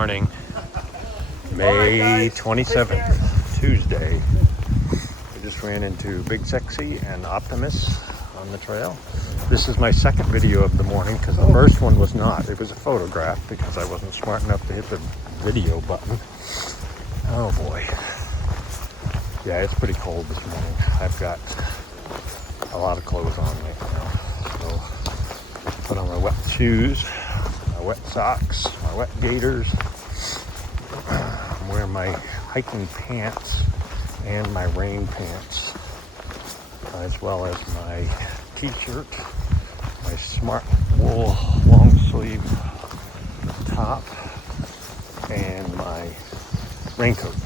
morning, May 27th, Tuesday. We just ran into Big Sexy and Optimus on the trail. This is my second video of the morning because the first one was not. It was a photograph because I wasn't smart enough to hit the video button. Oh boy. Yeah, it's pretty cold this morning. I've got a lot of clothes on right now. So put on my wet shoes, my wet socks, my wet gaiters. I'm wearing my hiking pants and my rain pants, as well as my t-shirt, my smart wool long sleeve top, and my raincoat.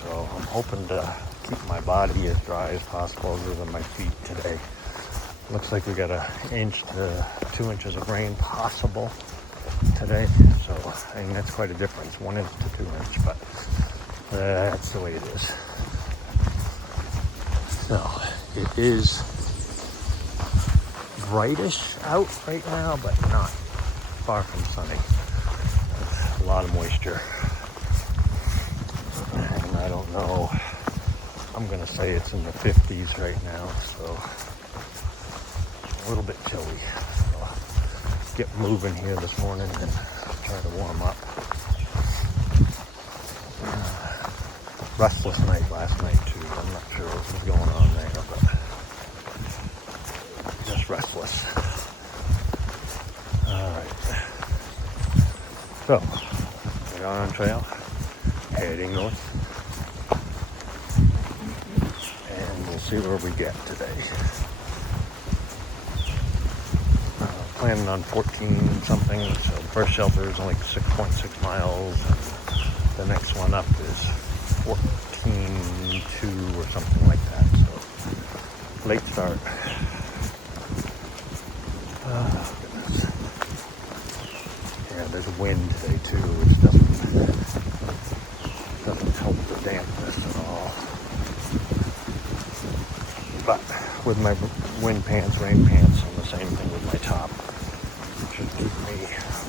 So I'm hoping to keep my body as dry as possible other than my feet today. Looks like we got 1 inch to 2 inches of rain possible today. So I mean, that's quite a difference, 1 inch to 2 inch, but that's the way it is. So it is brightish out right now, but not far from sunny. A lot of moisture. And I don't know, I'm gonna say it's in the 50s right now, so a little bit chilly. So get moving here this morning and try to warm up. Restless night last night too. I'm not sure what was going on there, but just restless. Alright. So, we're on trail, heading north. And we'll see where we get today. Planning on 14 something, so the first shelter is only 6.6 miles. And the next one up is 14.2 or something like that, so late start. Oh, goodness. Yeah, there's wind today too, which doesn't help the dampness at all. But with my wind pants, rain pants, and the same thing with my top, it should keep me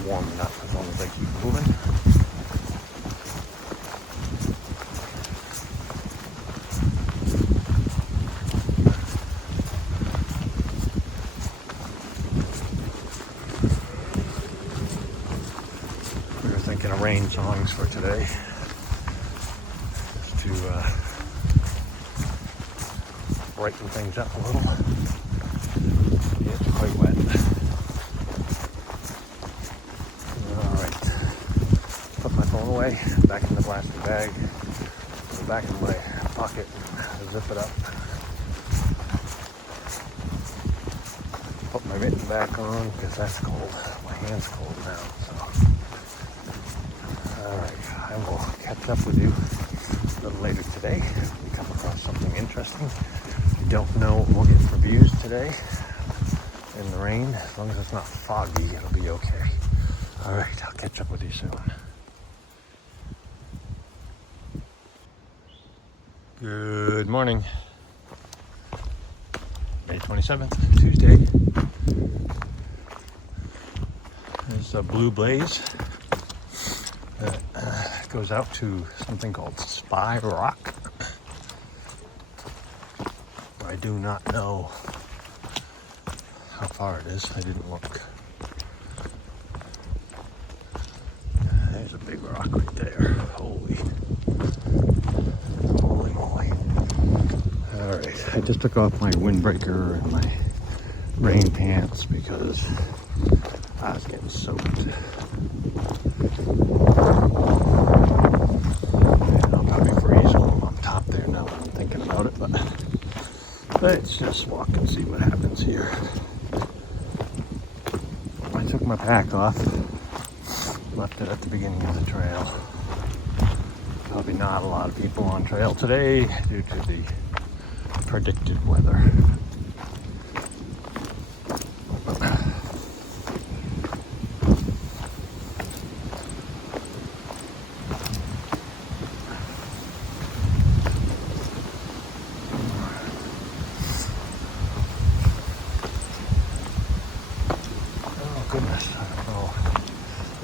warm enough as long as I keep moving. Thinking of rain songs for today, just to brighten things up a little. Yeah, it's quite wet. Alright, put my phone away, back in the plastic bag, put it back in my pocket, zip it up, put my mitten back on because that's cold. My hand's cold now, so. Alright, I will catch up with you a little later today. We come across something interesting. I don't know what we'll get for views today in the rain. As long as it's not foggy, it'll be okay. Alright, I'll catch up with you soon. Good morning. May 27th, Tuesday. There's a blue blaze. Goes out to something called Spy Rock. I do not know how far it is. I didn't look. There's a big rock right there. Holy moly. Alright, I just took off my windbreaker and my rain pants because I was getting soaked. Let's just walk and see what happens here. I took my pack off, left it at the beginning of the trail. Probably not a lot of people on trail today due to the predicted weather.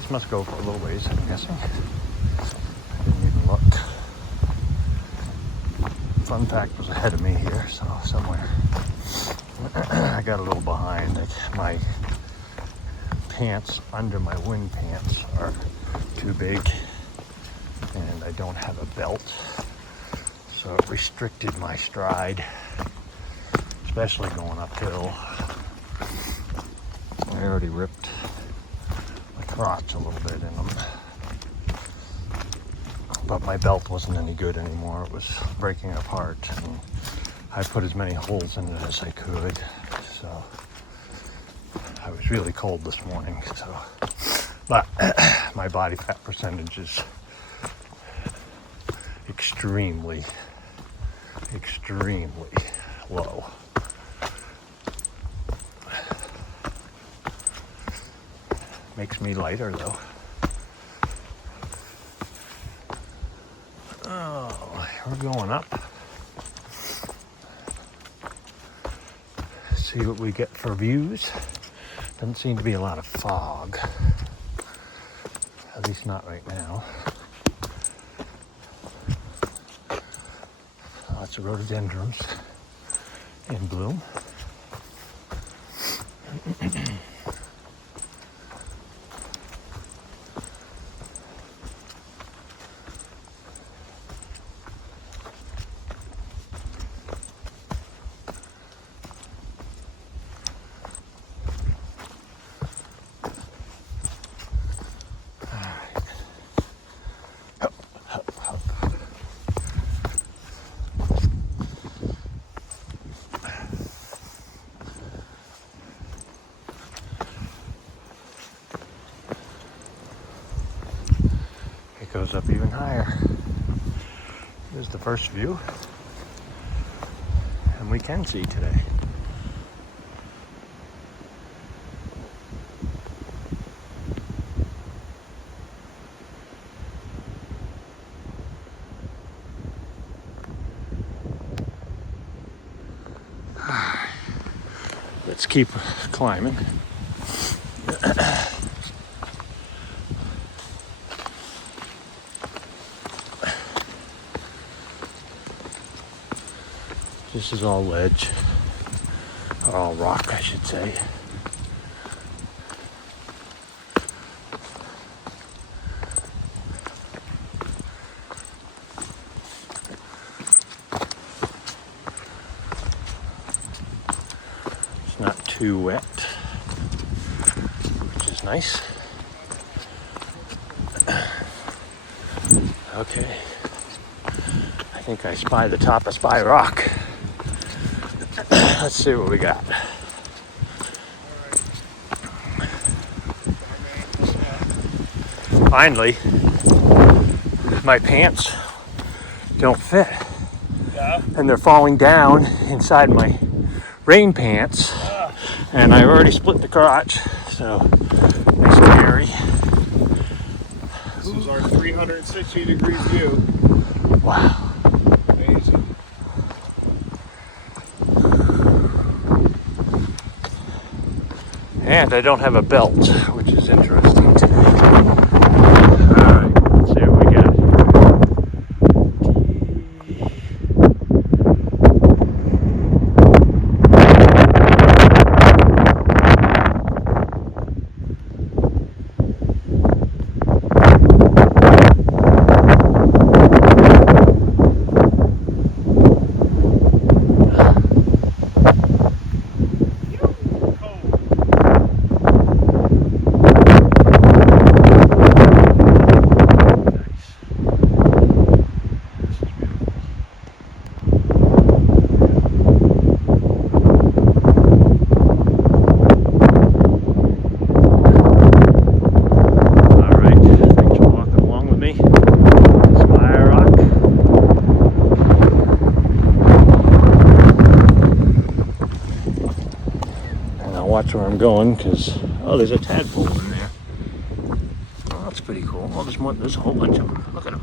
This must go for a little ways, I'm guessing. I didn't even look. Fun fact was ahead of me here, so somewhere. I got a little behind. Like my pants under my wind pants are too big, and I don't have a belt, so it restricted my stride, especially going uphill. I already ripped my crotch a little bit in them, but my belt wasn't any good anymore. It was breaking apart, and I put as many holes in it as I could. So I was really cold this morning, so but my body fat percentage is extremely low. Makes me lighter though. Oh, we're going up. See what we get for views. Doesn't seem to be a lot of fog. At least not right now. Lots of rhododendrons in bloom. Goes up even higher. Here's the first view, and we can see today. Let's keep climbing. This is all ledge, or all rock, I should say. It's not too wet, which is nice. Okay, I think I spy the top of Spy Rock. Let's see what we got. Finally, my pants don't fit. Yeah. And they're falling down inside my rain pants. Yeah. And I already split the crotch, so it's scary. This is our 360 degrees view. Wow. And I don't have a belt, which is interesting today. Alright, let's see what we got watch where I'm going, because there's a tadpole in there. Oh, that's pretty cool. Oh, there's a whole bunch of them. Look at them.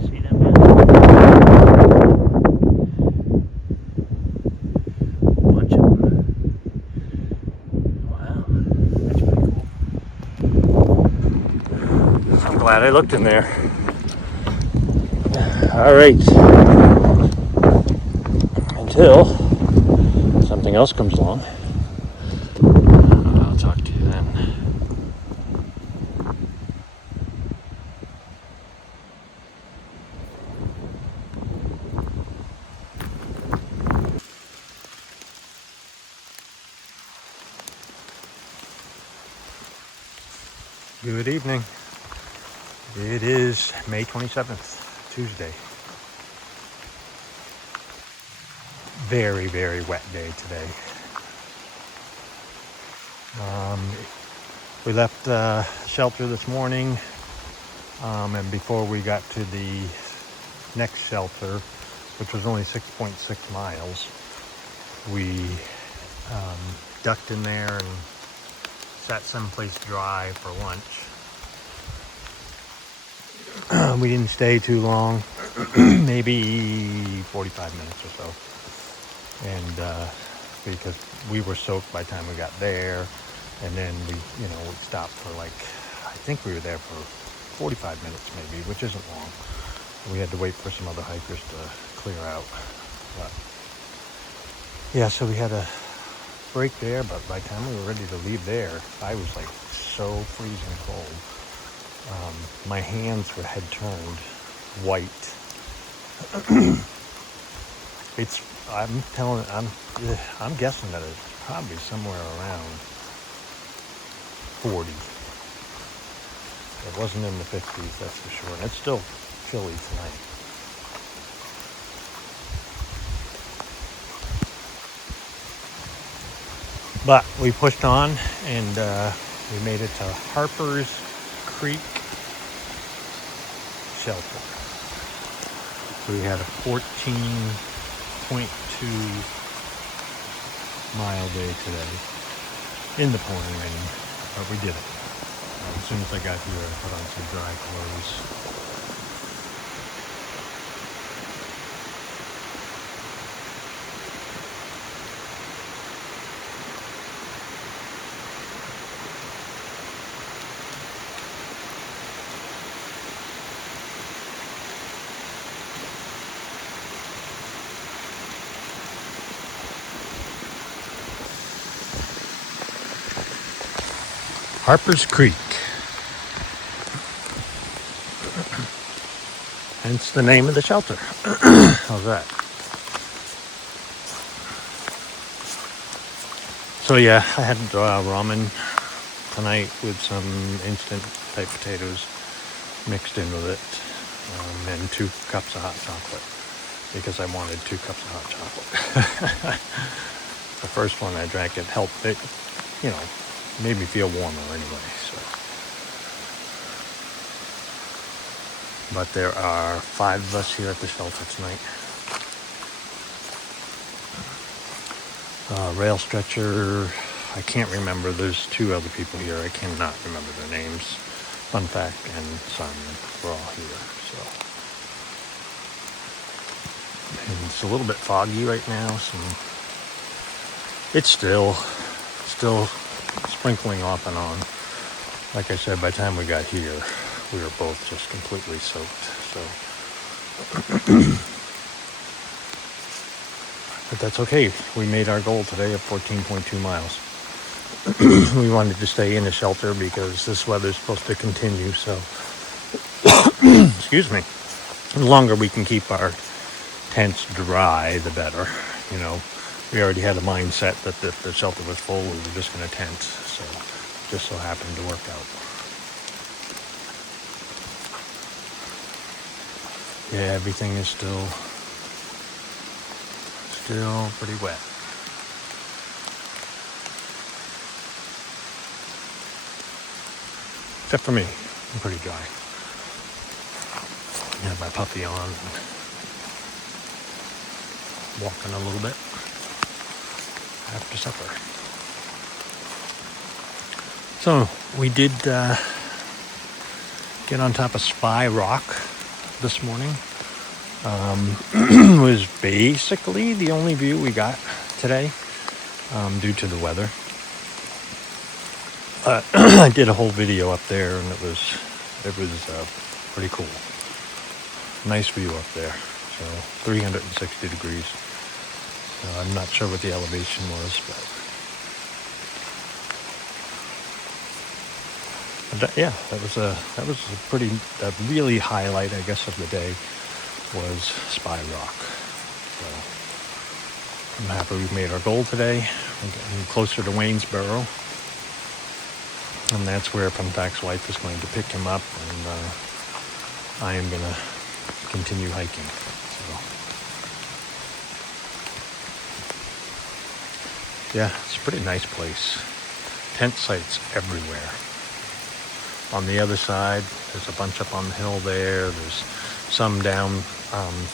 See them, man? A bunch of them. Wow. glad I looked in there. All right. Until something else comes along. I'll talk to you then. Good evening. It is May 27th, Tuesday. Very, very wet day today. We left shelter this morning, and before we got to the next shelter, which was only 6.6 miles, we ducked in there and sat someplace dry for lunch. We didn't stay too long, maybe 45 minutes or so. And because we were soaked by the time we got there, and then we stopped for I think we were there for 45 minutes maybe, which isn't long. We had to wait for some other hikers to clear out. But yeah, so we had a break there, but by the time we were ready to leave there, I was so freezing cold. My hands had turned white. I'm guessing that it's probably somewhere around 40. It wasn't in the 50s, that's for sure. And it's still chilly tonight. But we pushed on, and we made it to Harper's Creek shelter. So we had a 14.2 mile day today in the pouring rain, but we did it. As soon as I got here, I put on some dry clothes. Harper's Creek. Hence the name of the shelter. How's that? So yeah, I had ramen tonight with some instant type potatoes mixed in with it, and 2 cups of hot chocolate, because I wanted 2 cups of hot chocolate. The first one I drank, it helped it, made me feel warmer anyway. So, but there are 5 of us here at the shelter tonight. Rail stretcher, I can't remember. There's 2 other people here. I cannot remember their names. Fun fact, and Simon, we're all here. So, and it's a little bit foggy right now. It's still sprinkling off and on. Like I said, by the time we got here, we were both just completely soaked. So, but that's okay. We made our goal today of 14.2 miles. We wanted to stay in the shelter because this weather is supposed to continue. So, excuse me. The longer we can keep our tents dry, the better. We already had a mindset that if the shelter was full, we were just going to tent. So, just so happened to work out. Yeah, everything is still pretty wet. Except for me, I'm pretty dry. I have my puffy on, walking a little bit after supper. So we did get on top of Spy Rock this morning. Was basically the only view we got today due to the weather. I did a whole video up there, and it it was pretty cool. Nice view up there. So 360 degrees. I'm not sure what the elevation was, but yeah, that was a really highlight, I guess, of the day was Spy Rock. So I'm happy we made our goal today. We're getting closer to Waynesboro, and that's where Pumpak's wife is going to pick him up, and I am going to continue hiking. So yeah, it's a pretty nice place. Tent sites everywhere. On the other side, there's a bunch up on the hill there. There's some down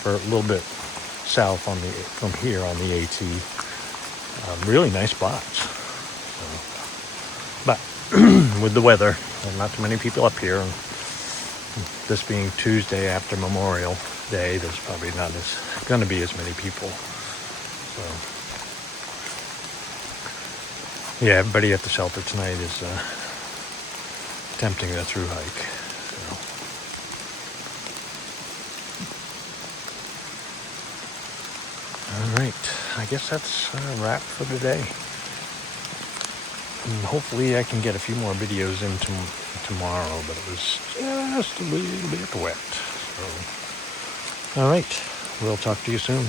for a little bit south from here on the AT. Really nice spots. So, but with the weather, there's not too many people up here. And this being Tuesday after Memorial Day, there's probably not going to be as many people. So yeah, everybody at the shelter tonight is attempting a through hike. So. All right, I guess that's a wrap for today. And hopefully I can get a few more videos in tomorrow, but it was just a little bit wet. So, all right, we'll talk to you soon.